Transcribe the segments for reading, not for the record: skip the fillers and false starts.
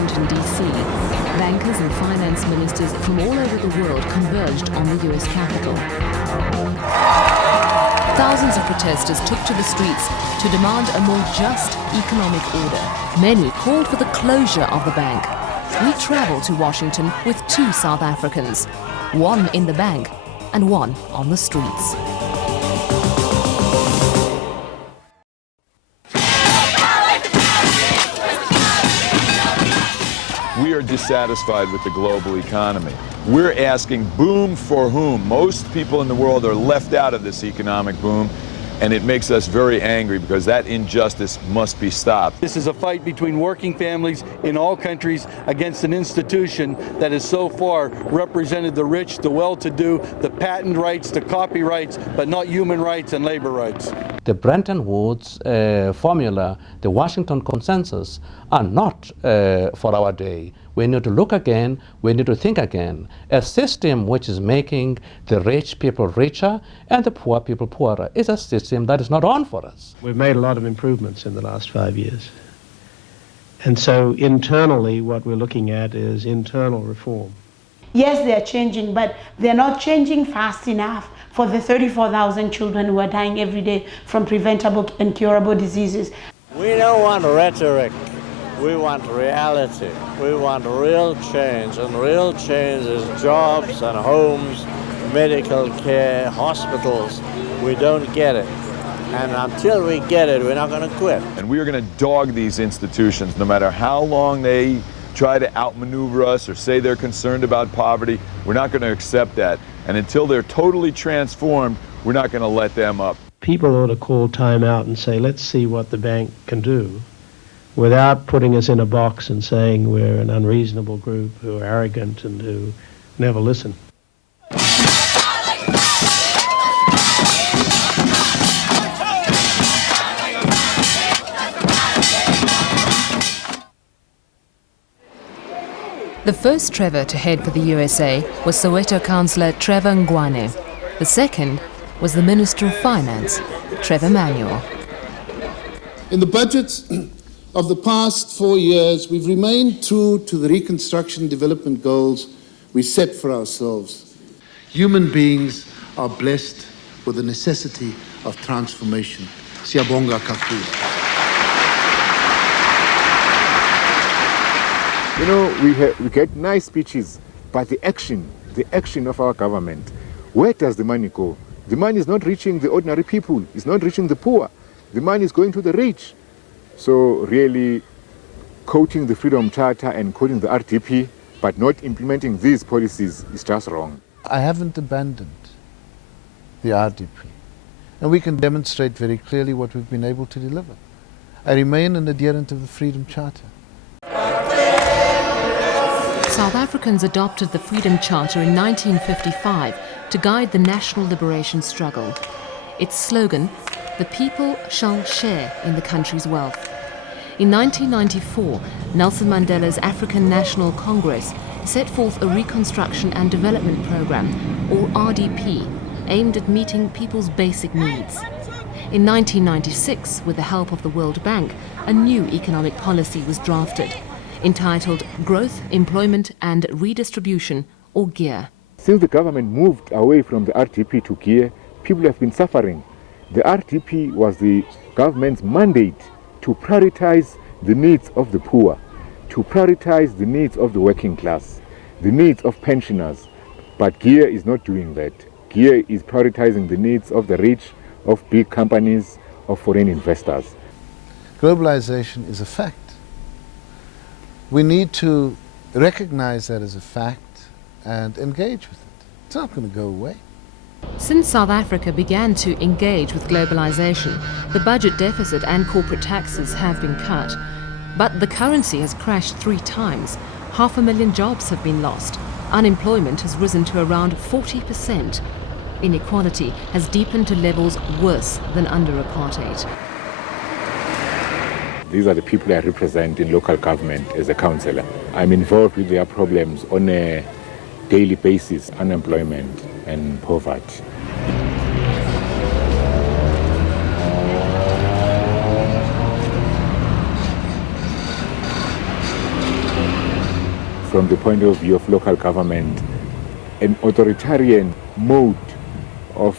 Washington, D.C., bankers and finance ministers from all over the world converged on the U.S. Capitol. Thousands of protesters took to the streets to demand a more just economic order. Many called for the closure of the bank. We travelled to Washington with two South Africans, one in the bank and one on the streets. We are dissatisfied with the global economy. We're asking boom for whom? Most people in the world are left out of this economic boom, and it makes us very angry because that injustice must be stopped. This is a fight between working families in all countries against an institution that has so far represented the rich, the well-to-do, the patent rights, the copyrights, but not human rights and labor rights. The Bretton Woods formula, the Washington Consensus, are not for our day. We need to look again, we need to think again. A system which is making the rich people richer and the poor people poorer is a system that is not on for us. We've made a lot of improvements in the last 5 years. And so internally what we're looking at is internal reform. Yes, they're changing, but they're not changing fast enough for the 34,000 children who are dying every day from preventable and curable diseases. We don't want rhetoric. We want reality. We want real change, and real change is jobs and homes, medical care, hospitals. We don't get it. And until we get it, we're not going to quit. And we are going to dog these institutions no matter how long they try to outmaneuver us or say they're concerned about poverty. We're not going to accept that. And until they're totally transformed, we're not going to let them up. People ought to call time out and say, let's see what the bank can do, without putting us in a box and saying we're an unreasonable group who are arrogant and who never listen. The first Trevor to head for the USA was Soweto councillor Trevor Ngwane. The second was the Minister of Finance, Trevor Manuel. In the budgets of the past 4 years, we've remained true to the reconstruction development goals we set for ourselves. Human beings are blessed with the necessity of transformation. Siyabonga kakhulu. You know, we get nice speeches, but the action of our government, where does the money go? The money is not reaching the ordinary people, it's not reaching the poor. The money is going to the rich. So really, quoting the Freedom Charter and quoting the RDP, but not implementing these policies is just wrong. I haven't abandoned the RDP, and we can demonstrate very clearly what we've been able to deliver. I remain an adherent of the Freedom Charter. South Africans adopted the Freedom Charter in 1955 to guide the national liberation struggle. Its slogan, "The people shall share in the country's wealth." In 1994, Nelson Mandela's African National Congress set forth a Reconstruction and Development Program, or RDP, aimed at meeting people's basic needs. In 1996, with the help of the World Bank, a new economic policy was drafted, entitled Growth, Employment and Redistribution, or GEAR. Since the government moved away from the RDP to GEAR, people have been suffering. The RDP was the government's mandate to prioritize the needs of the poor, to prioritize the needs of the working class, the needs of pensioners. But GEAR is not doing that. GEAR is prioritizing the needs of the rich, of big companies, of foreign investors. Globalization is a fact. We need to recognize that as a fact and engage with it. It's not going to go away. Since South Africa began to engage with globalization, the budget deficit and corporate taxes have been cut. But the currency has crashed 3 times. 500,000 jobs have been lost. Unemployment has risen to around 40%. Inequality has deepened to levels worse than under apartheid. These are the people I represent in local government as a councillor. I'm involved with their problems on a daily basis, unemployment and poverty. from the point of view of local government, an authoritarian mode of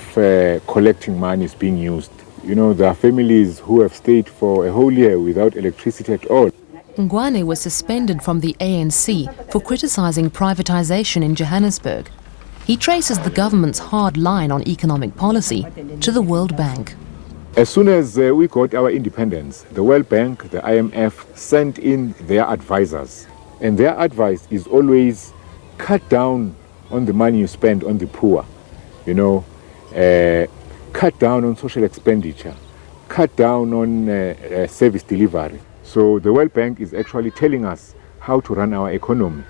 collecting money is being used. You know, there are families who have stayed for a whole year without electricity at all. Ngwane was suspended from the ANC for criticising privatisation in Johannesburg. He traces the government's hard line on economic policy to the World Bank. As soon as we got our independence, the World Bank, the IMF, sent in their advisors. And their advice is always cut down on the money you spend on the poor. You know, cut down on social expenditure, cut down on service delivery. So the World Bank is actually telling us how to run our economy.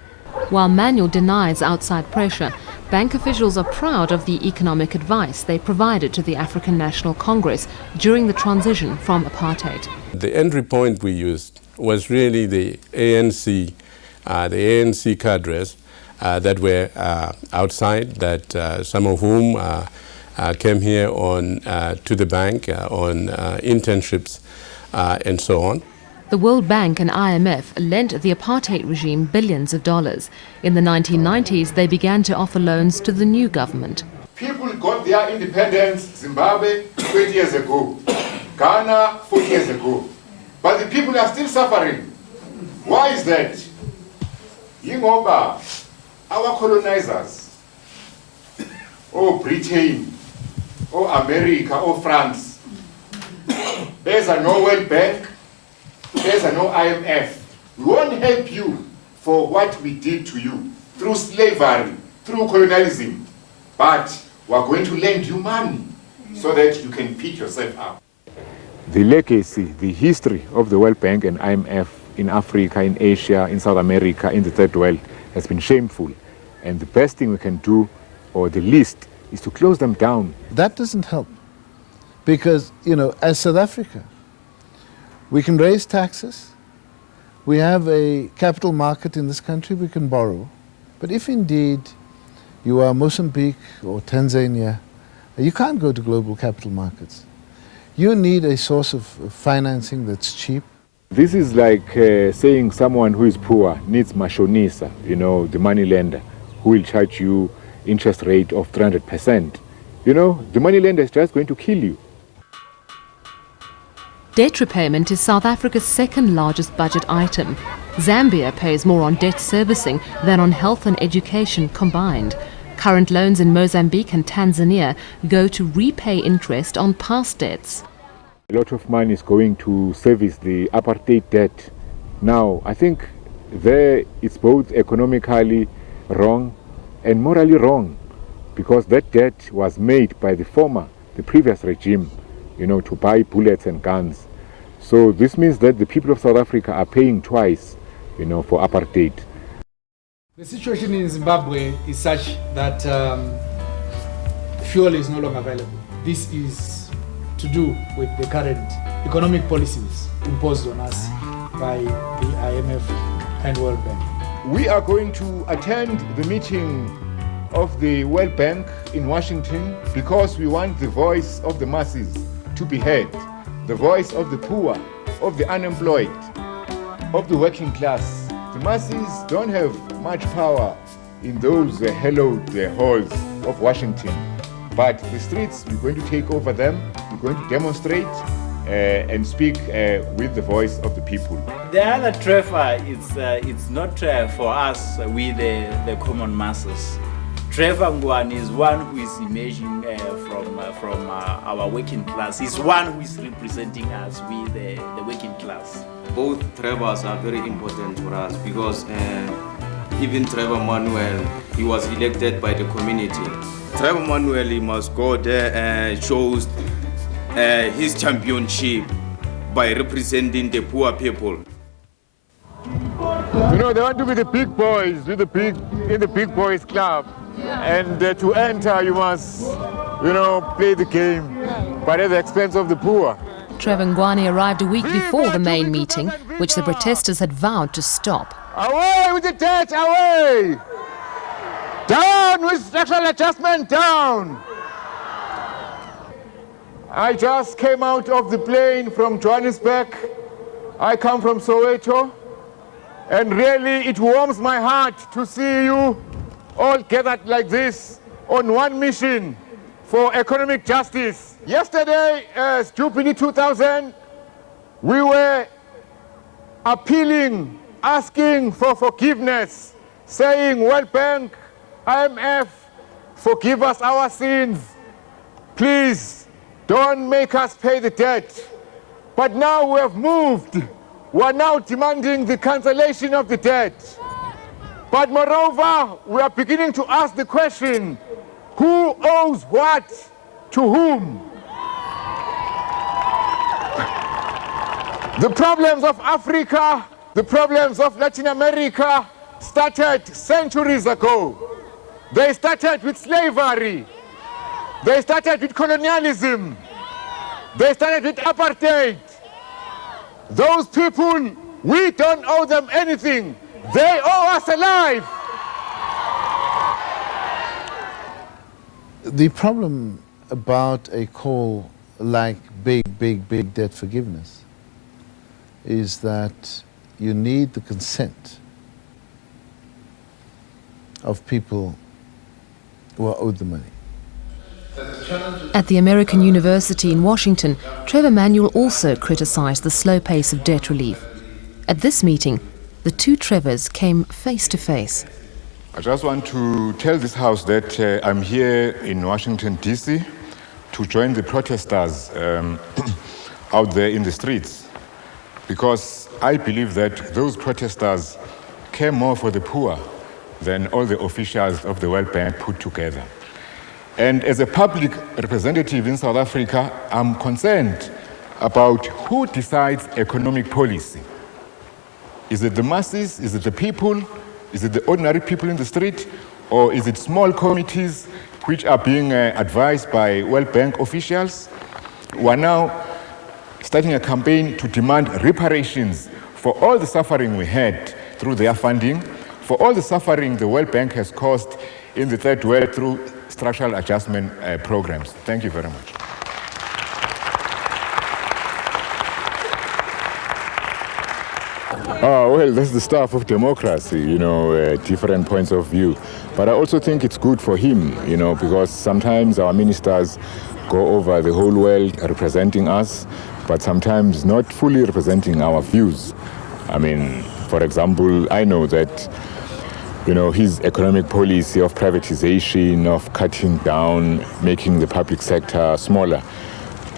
While Manuel denies outside pressure, bank officials are proud of the economic advice they provided to the African National Congress during the transition from apartheid. The entry point we used was really the ANC cadres that were outside, that some of whom came here to the bank on internships and so on. The World Bank and IMF lent the apartheid regime billions of dollars. In the 1990s, they began to offer loans to the new government. People got their independence, Zimbabwe, 20 years ago, Ghana, 40 years ago. But the people are still suffering. Why is that? Yingoba, our colonizers, or Britain, or America, or France, there's a no World Bank, there's no IMF. We won't help you for what we did to you through slavery, through colonialism. But we're going to lend you money so that you can pick yourself up. The legacy, the history of the World Bank and IMF in Africa, in Asia, in South America, in the Third World has been shameful. And the best thing we can do, or the least, is to close them down. That doesn't help. Because, you know, as South Africa, we can raise taxes, we have a capital market in this country, we can borrow. But if indeed you are Mozambique or Tanzania, you can't go to global capital markets. You need a source of financing that's cheap. This is like saying someone who is poor needs mashonisa, you know, the money lender, who will charge you interest rate of 300%. You know, the money lender is just going to kill you. Debt repayment is South Africa's second largest budget item. Zambia pays more on debt servicing than on health and education combined. Current loans in Mozambique and Tanzania go to repay interest on past debts. A lot of money is going to service the apartheid debt. Now, I think there it's both economically wrong and morally wrong, because that debt was made by the previous regime, you know, to buy bullets and guns. So this means that the people of South Africa are paying twice, you know, for apartheid. The situation in Zimbabwe is such that fuel is no longer available. This is to do with the current economic policies imposed on us by the IMF and World Bank. We are going to attend the meeting of the World Bank in Washington because we want the voice of the masses to be heard, the voice of the poor, of the unemployed, of the working class. The masses don't have much power in those hallowed halls of Washington, but the streets, we're going to take over them, we're going to demonstrate and speak with the voice of the people. The other Trevor, it's not for us, we the common masses. Trevor Ngwane is one who is emerging from our working class. He's one who is representing us, we the working class. Both Trevors are very important for us because even Trevor Manuel, he was elected by the community. Trevor Manuel, he must go there and shows his championship by representing the poor people. You know, they want to be the big boys in the big boys club. And to enter, you must, you know, play the game, but at the expense of the poor. Trevor Ngwane arrived a week before the main meeting, which the protesters had vowed to stop. Away with the debt, away! Down with structural adjustment, down! I just came out of the plane from Johannesburg. I come from Soweto. And really, it warms my heart to see you all gathered like this on one mission for economic justice. Yesterday, Jubilee 2000, we were appealing, asking for forgiveness, saying, World Bank, IMF, forgive us our sins. Please, don't make us pay the debt. But now we have moved. We are now demanding the cancellation of the debt. But moreover, we are beginning to ask the question, who owes what to whom? The problems of Africa, the problems of Latin America started centuries ago. They started with slavery. They started with colonialism. They started with apartheid. Those people, we don't owe them anything. They owe us a life. The problem about a call like big debt forgiveness is that you need the consent of people who are owed the money. At the American University in Washington, Trevor Manuel also criticized the slow pace of debt relief. At this meeting, the two Trevors came face to face. I just want to tell this House that I'm here in Washington, D.C. to join the protesters out there in the streets, because I believe that those protesters care more for the poor than all the officials of the World Bank put together. And as a public representative in South Africa, I'm concerned about who decides economic policy. Is it the masses? Is it the people? Is it the ordinary people in the street? Or is it small committees which are being advised by World Bank officials who are now starting a campaign to demand reparations for all the suffering we had through their funding, for all the suffering the World Bank has caused in the third world through structural adjustment programs. Thank you very much. Well, that's the stuff of democracy, different points of view. But I also think it's good for him, because sometimes our ministers go over the whole world representing us, but sometimes not fully representing our views. I mean, for example, I know that his economic policy of privatization, of cutting down, making the public sector smaller.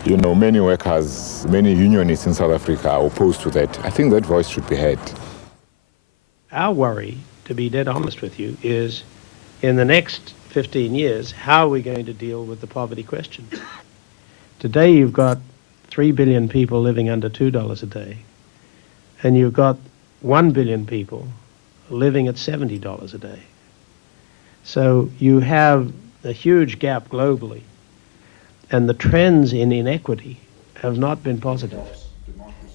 Many workers, many unionists in South Africa are opposed to that. I think that voice should be heard. Our worry, to be dead honest with you, is in the next 15 years, how are we going to deal with the poverty question? Today you've got 3 billion people living under $2 a day, and you've got 1 billion people living at $70 a day. So you have a huge gap globally, and the trends in inequity have not been positive.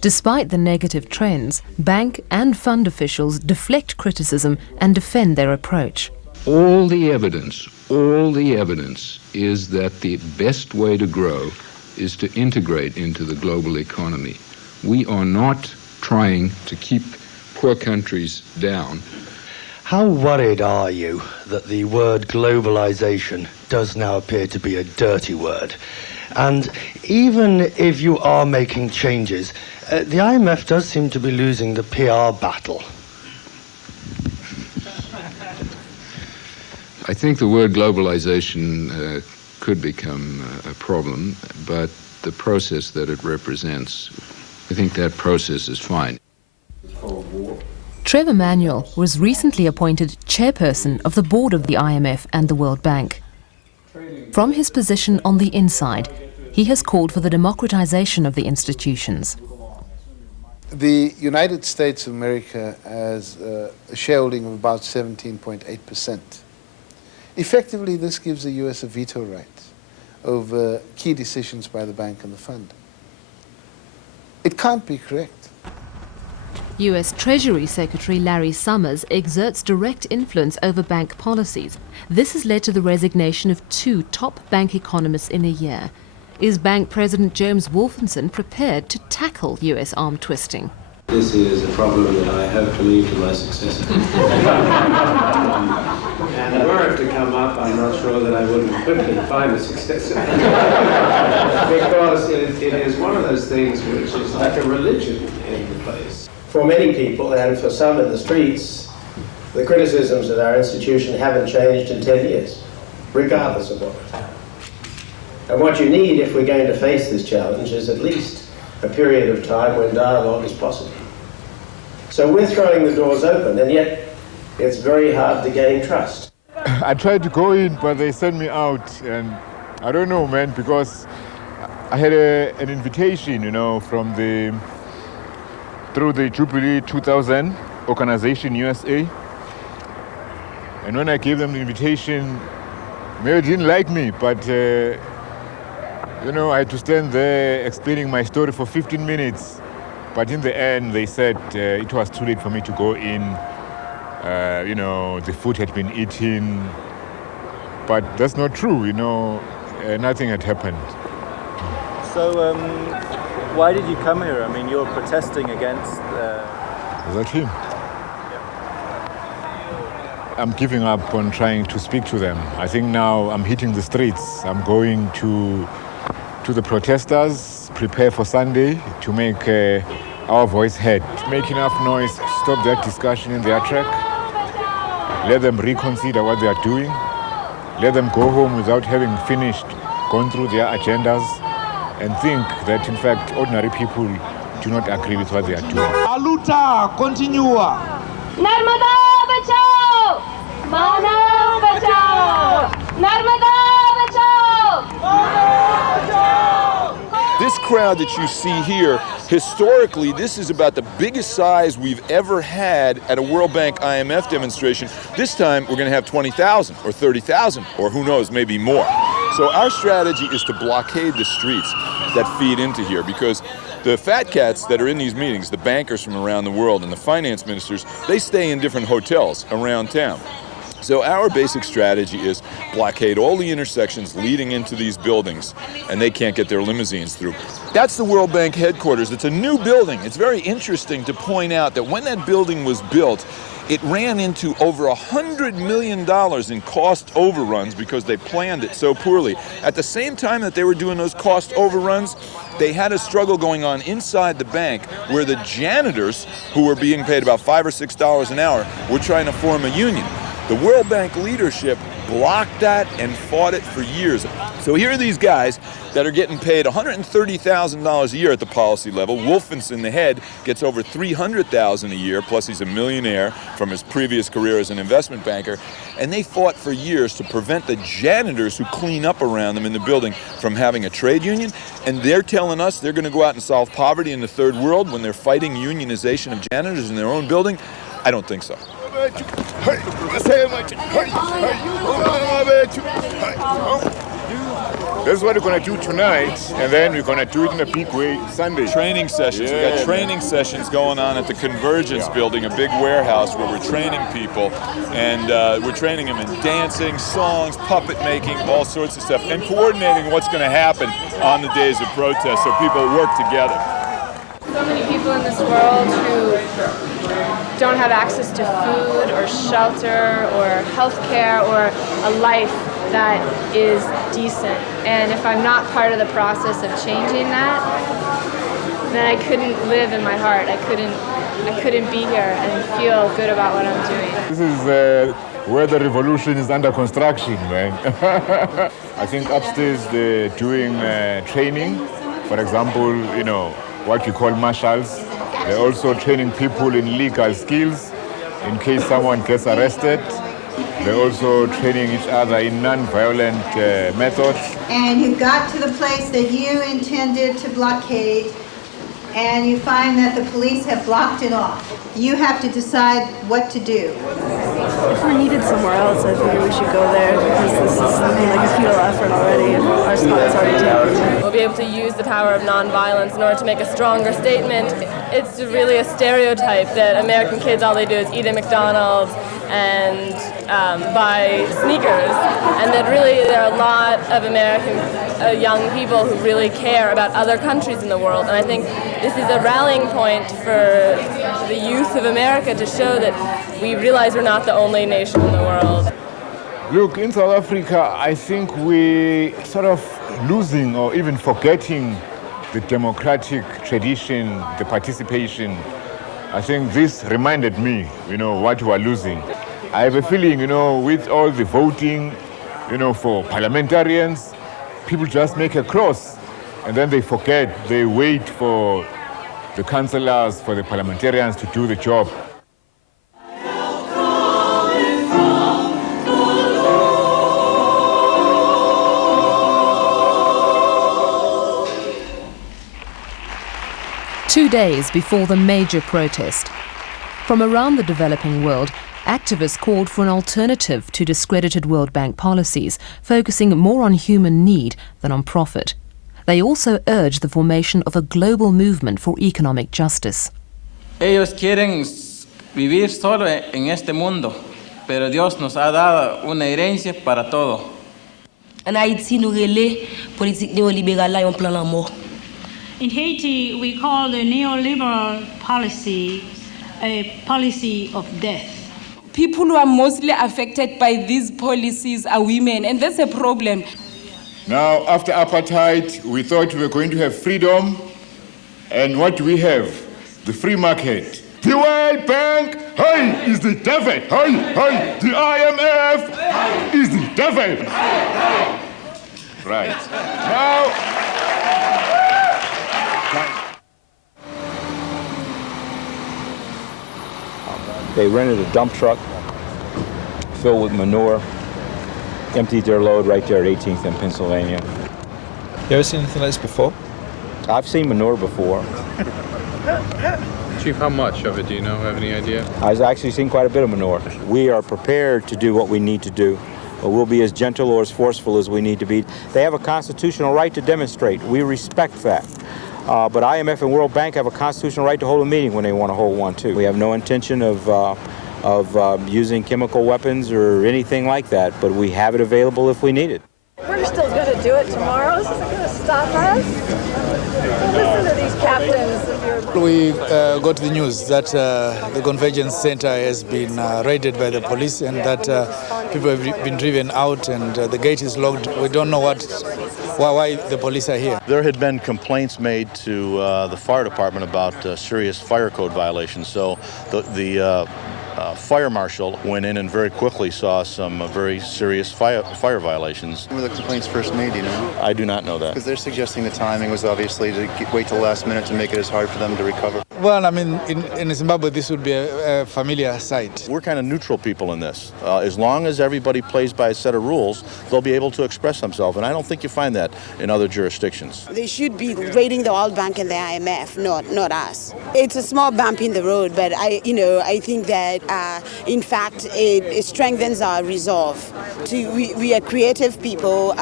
Despite the negative trends, bank and fund officials deflect criticism and defend their approach. All the evidence is that the best way to grow is to integrate into the global economy. We are not trying to keep poor countries down. How worried are you that the word globalization does now appear to be a dirty word? And even if you are making changes, the IMF does seem to be losing the PR battle. I think the word globalization could become a problem, but the process that it represents, I think that process is fine. Trevor Manuel was recently appointed chairperson of the board of the IMF and the World Bank. From his position on the inside, he has called for the democratization of the institutions. The United States of America has a shareholding of about 17.8%. Effectively, this gives the US a veto right over key decisions by the bank and the fund. It can't be correct. US Treasury Secretary Larry Summers exerts direct influence over bank policies. This has led to the resignation of 2 top bank economists in a year. Is Bank President James Wolfenson prepared to tackle US arm twisting? This is a problem that I hope to leave to my successor. And were it to come up, I'm not sure that I wouldn't quickly find a successor. Because it is one of those things which is like a religion in the place. For many people, and for some in the streets, the criticisms of our institution haven't changed in 10 years, regardless of what we've done. And what you need, if we're going to face this challenge, is at least a period of time when dialogue is possible. So we're throwing the doors open, and yet it's very hard to gain trust. I tried to go in, but they sent me out, and I don't know, man, because I had an invitation, you know, from through the Jubilee 2000 organization, USA. And when I gave them the invitation, maybe they didn't like me, but you know, I had to stand there explaining my story for 15 minutes. But in the end, they said it was too late for me to go in. You know, the food had been eaten. But that's not true, you know, nothing had happened. So, why did you come here? I mean, you're protesting against... Is that him? I'm giving up on trying to speak to them. I think now I'm hitting the streets. I'm going to the protesters, prepare for Sunday to make our voice heard. Make enough noise, stop that discussion in their track. Let them reconsider what they are doing. Let them go home without having finished, gone through their agendas, and think that, in fact, ordinary people do not agree with what they are doing. Aluta, continua. Narmada bachao! Mana bachao! Narmada bachao! Mana bachao! This crowd that you see here, historically, this is about the biggest size we've ever had at a World Bank IMF demonstration. This time, we're going to have 20,000 or 30,000, or who knows, maybe more. So our strategy is to blockade the streets that feed into here, because the fat cats that are in these meetings, the bankers from around the world and the finance ministers, they stay in different hotels around town. So our basic strategy is blockade all the intersections leading into these buildings, and they can't get their limousines through. That's the World Bank headquarters. It's a new building. It's very interesting to point out that when that building was built, it ran into over $100 million in cost overruns because they planned it so poorly. At the same time that they were doing those cost overruns, they had a struggle going on inside the bank where the janitors, who were being paid about $5 or $6 an hour, were trying to form a union. The World Bank leadership blocked that and fought it for years. So here are these guys that are getting paid $130,000 a year at the policy level. Wolfenson, the head, gets over $300,000 a year, plus he's a millionaire from his previous career as an investment banker. And they fought for years to prevent the janitors who clean up around them in the building from having a trade union. And they're telling us they're going to go out and solve poverty in the third world when they're fighting unionization of janitors in their own building? I don't think so. That's what we're going to do tonight, and then we're going to do it in a big way Sunday. Training sessions. Yeah, We've got training sessions going on at the Convergence building, a big warehouse where we're training people. And we're training them in dancing, songs, puppet making, all sorts of stuff, and coordinating what's going to happen on the days of protest so people work together. So many people in this world who don't have access to food or shelter or health care or a life that is decent. And if I'm not part of the process of changing that, then I couldn't live in my heart. I couldn't be here and feel good about what I'm doing. This is where the revolution is under construction, man. I think upstairs they're doing training. For example, you know, what we call marshals. They're also training people in legal skills in case someone gets arrested. They're also training each other in non-violent methods. And you got to the place that you intended to blockade, and you find that the police have blocked it off. You have to decide what to do. If we're needed somewhere else, I think we should go there, because this is something like a futile effort already if our spot is already taken. We'll be able to use the power of nonviolence in order to make a stronger statement. It's really a stereotype that American kids, all they do is eat at McDonald's and buy sneakers, and that really there are a lot of American young people who really care about other countries in the world. And I think this is a rallying point for the youth of America to show that we realize we're not the only nation in the world. Look, in South Africa, I think we sort of losing or even forgetting the democratic tradition, the participation. I think this reminded me, what we are losing. I have a feeling, with all the voting, for parliamentarians, people just make a cross and then they forget, they wait for the councillors, for the parliamentarians to do the job. Two days before the major protest, from around the developing world, activists called for an alternative to discredited World Bank policies, focusing more on human need than on profit. They also urged the formation of a global movement for economic justice. Ellos quieren vivir solo en este mundo, pero Dios nos ha dado una herencia para todo. En Haïti, nous relais politique néolibérale là un plan la mort. In Haiti, we call the neoliberal policy a policy of death. People who are mostly affected by these policies are women, and that's a problem. Now, after apartheid, we thought we were going to have freedom, and what do we have? The free market. The World Bank, hey, is the devil. Hey, the IMF is the devil. Right. Now, they rented a dump truck filled with manure, emptied their load right there at 18th and Pennsylvania. You ever seen anything like this before? I've seen manure before. Chief, how much of it do you know? Have any idea? I've actually seen quite a bit of manure. We are prepared to do what we need to do, but we'll be as gentle or as forceful as we need to be. They have a constitutional right to demonstrate. We respect that. But IMF and World Bank have a constitutional right to hold a meeting when they want to hold one, too. We have no intention of using chemical weapons or anything like that, but we have it available if we need it. We're still going to do it tomorrow. This isn't going to stop us. Listen to these captains. We got the news that the Convergence Center has been raided by the police and that people have been driven out and the gate is locked. We don't know why the police are here. There had been complaints made to the fire department about serious fire code violations, so the fire marshal went in and very quickly saw some very serious fire violations. When were the complaints first made, do you know? I do not know that. Because they're suggesting the timing was obviously to wait till the last minute to make it as hard for them to recover. Well, I mean, in Zimbabwe, this would be a familiar sight. We're kind of neutral people in this. As long as everybody plays by a set of rules, they'll be able to express themselves, and I don't think you find that in other jurisdictions. They should be raiding the World Bank and the IMF, not us. It's a small bump in the road, but I think that in fact it strengthens our resolve. We are creative people.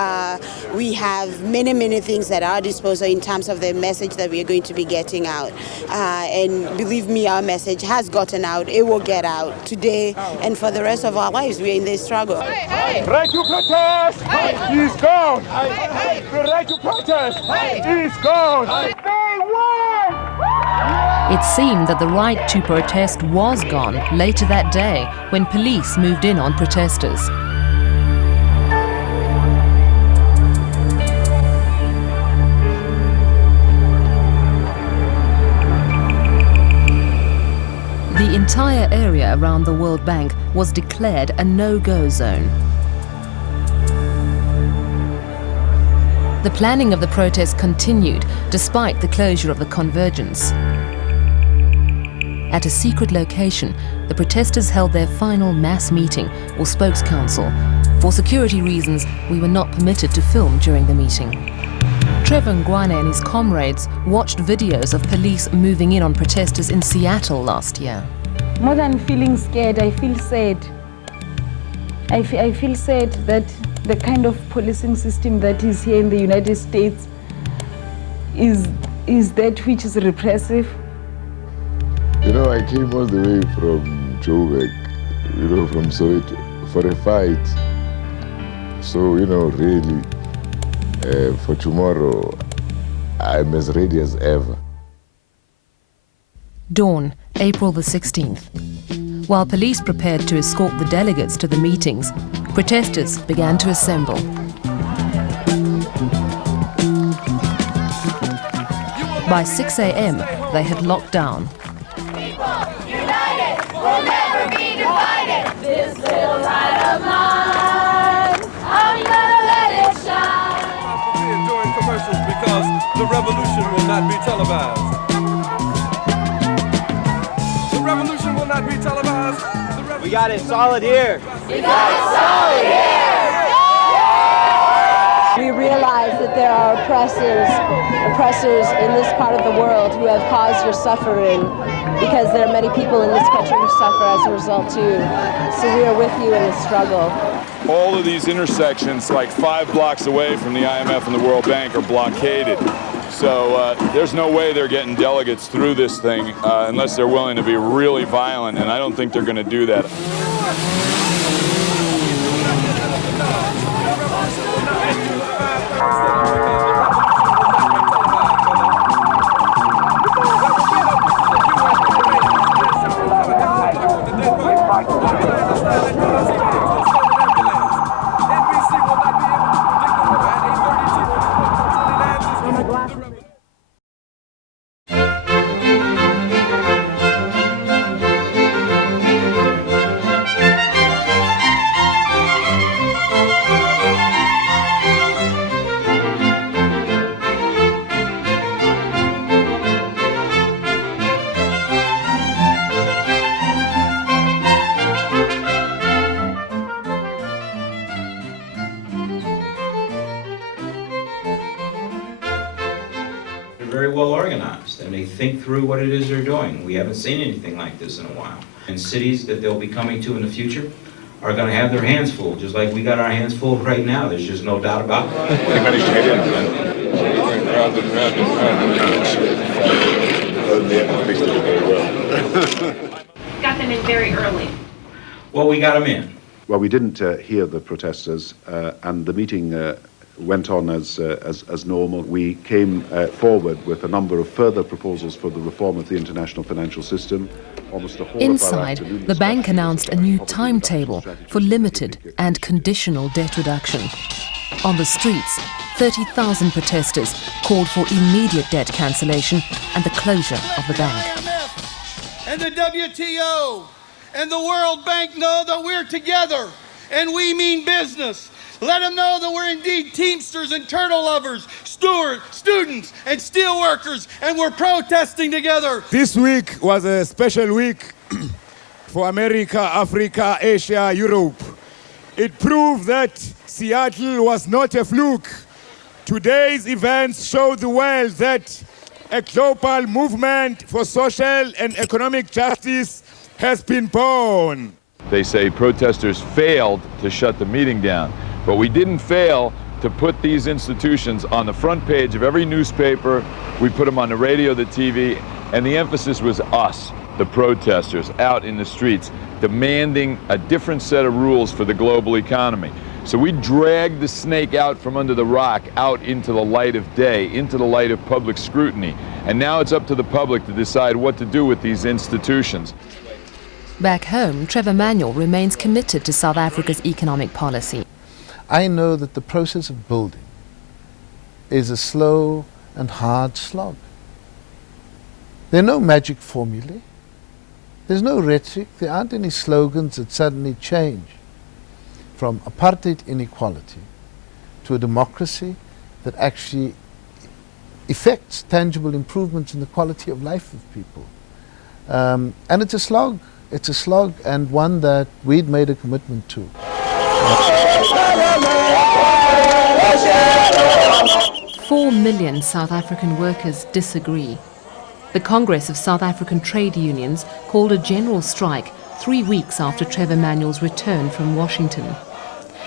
We have many things at our disposal in terms of the message that we are going to be getting out. And believe me, our message has gotten out. It will get out today and for the rest of our lives. We're in this struggle. Right to protest is gone. The right to protest is gone. It seemed that the right to protest was gone later that day when police moved in on protesters. The entire area around the World Bank was declared a no-go zone. The planning of the protest continued despite the closure of the Convergence. At a secret location, the protesters held their final mass meeting or spokes council. For security reasons, we were not permitted to film during the meeting. Trevor Ngwane and his comrades watched videos of police moving in on protesters in Seattle last year. More than feeling scared, I feel sad. I feel sad that the kind of policing system that is here in the United States is that which is repressive. You know, I came all the way from Joburg, from Soweto, for a fight. So, really, for tomorrow, I'm as ready as ever. Dawn, April the 16th. While police prepared to escort the delegates to the meetings, protesters began to assemble. By 6 a.m., they had locked down. United, we'll never be divided. This little light of mine, I'm gonna let it shine. During commercials because the revolution will not be televised. The revolution will not be televised. We got it solid here. We got it solid here. We realize that there are oppressors in this part of the world who have caused your suffering, because there are many people in this country who suffer as a result too. So we are with you in the struggle. All of these intersections, like 5 blocks away from the IMF and the World Bank, are blockaded. So there's no way they're getting delegates through this thing unless they're willing to be really violent, and I don't think they're going to do that. Very well organized, and they think through what it is they're doing. We haven't seen anything like this in a while. And cities that they'll be coming to in the future are going to have their hands full, just like we got our hands full right now. There's just no doubt about it. Got them in very early. Well, we got them in. Well, we didn't hear the protesters, and the meeting went on as normal. We came forward with a number of further proposals for the reform of the international financial system. Inside, the bank announced a new timetable for limited and conditional debt reduction. On the streets, 30,000 protesters called for immediate debt cancellation and the closure of the bank. And the WTO and the World Bank know that we're together and we mean business. Let them know that we're indeed Teamsters and turtle lovers, students and steel workers, and we're protesting together. This week was a special week for America, Africa, Asia, Europe. It proved that Seattle was not a fluke. Today's events show the world that a global movement for social and economic justice has been born. They say protesters failed to shut the meeting down. But we didn't fail to put these institutions on the front page of every newspaper. We put them on the radio, the TV, and the emphasis was us, the protesters, out in the streets, demanding a different set of rules for the global economy. So we dragged the snake out from under the rock, out into the light of day, into the light of public scrutiny. And now it's up to the public to decide what to do with these institutions. Back home, Trevor Manuel remains committed to South Africa's economic policy. I know that the process of building is a slow and hard slog. There are no magic formulae. There's no rhetoric. There aren't any slogans that suddenly change from apartheid inequality to a democracy that actually effects tangible improvements in the quality of life of people. And it's a slog. It's a slog, and one that we'd made a commitment to. 4 million South African workers disagree. The Congress of South African Trade Unions called a general strike 3 weeks after Trevor Manuel's return from Washington.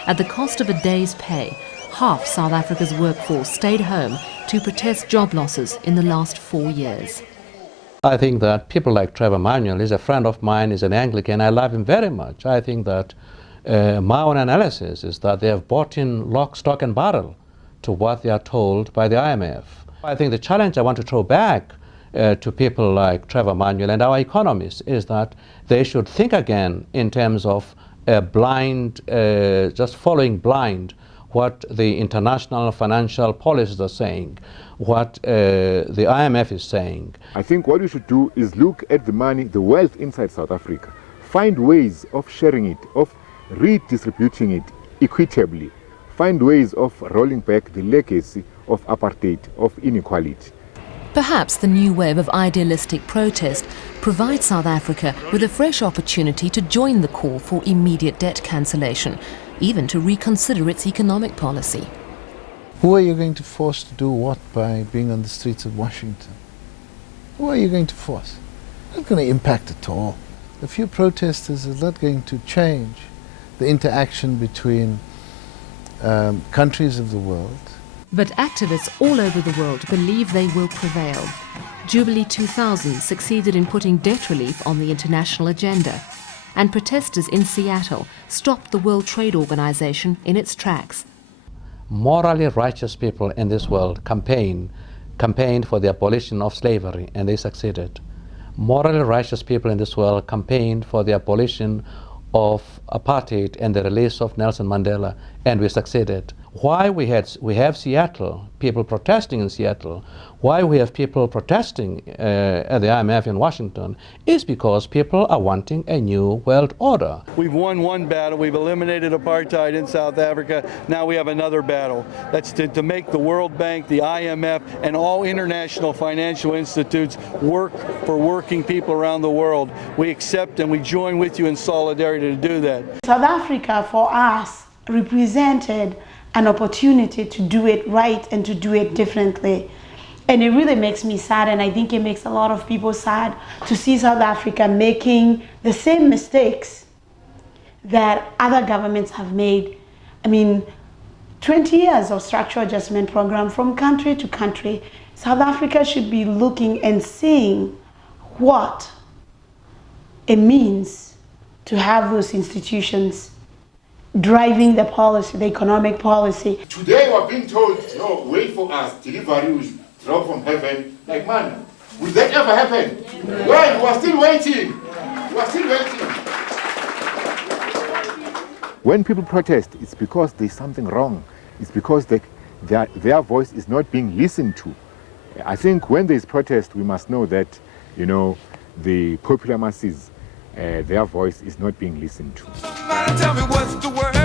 At the cost of a day's pay, half South Africa's workforce stayed home to protest job losses in the last 4 years. I think that people like Trevor Manuel is a friend of mine, is an Anglican. I love him very much. I think that my own analysis is that they have bought in lock, stock and barrel to what they are told by the IMF. I think the challenge I want to throw back to people like Trevor Manuel and our economists is that they should think again in terms of just following blind what the international financial policies are saying, what the IMF is saying. I think what we should do is look at the money, the wealth inside South Africa, find ways of sharing it, of redistributing it equitably, find ways of rolling back the legacy of apartheid, of inequality. Perhaps the new wave of idealistic protest provides South Africa with a fresh opportunity to join the call for immediate debt cancellation, even to reconsider its economic policy. Who are you going to force to do what by being on the streets of Washington? Who are you going to force? Not going to impact at all. A few protesters is not going to change the interaction between countries of the world. But activists all over the world believe they will prevail. Jubilee 2000 succeeded in putting debt relief on the international agenda, and protesters in Seattle stopped the World Trade Organization in its tracks. Morally righteous people in this world campaigned for the abolition of slavery, and they succeeded. Morally righteous people in this world campaigned for the abolition of apartheid and the release of Nelson Mandela, and we succeeded. Why we have Seattle, people protesting in Seattle, why we have people protesting at the IMF in Washington, is because people are wanting a new world order. We've won one battle, we've eliminated apartheid in South Africa, now we have another battle. That's to make the World Bank, the IMF, and all international financial institutes work for working people around the world. We accept and we join with you in solidarity to do that. South Africa, for us, represented an opportunity to do it right and to do it differently. And it really makes me sad, and I think it makes a lot of people sad to see South Africa making the same mistakes that other governments have made. I mean, 20 years of structural adjustment program from country to country. South Africa should be looking and seeing what it means to have those institutions driving the policy, the economic policy. Today we're being told, no, wait for us, delivery will drop from heaven like manna. Will that ever happen? Why? We're still waiting. We're still waiting. When people protest, it's because there's something wrong. It's because their voice is not being listened to. I think when there's protest, we must know that, the popular masses, their voice is not being listened to. Somebody tell me what's the word.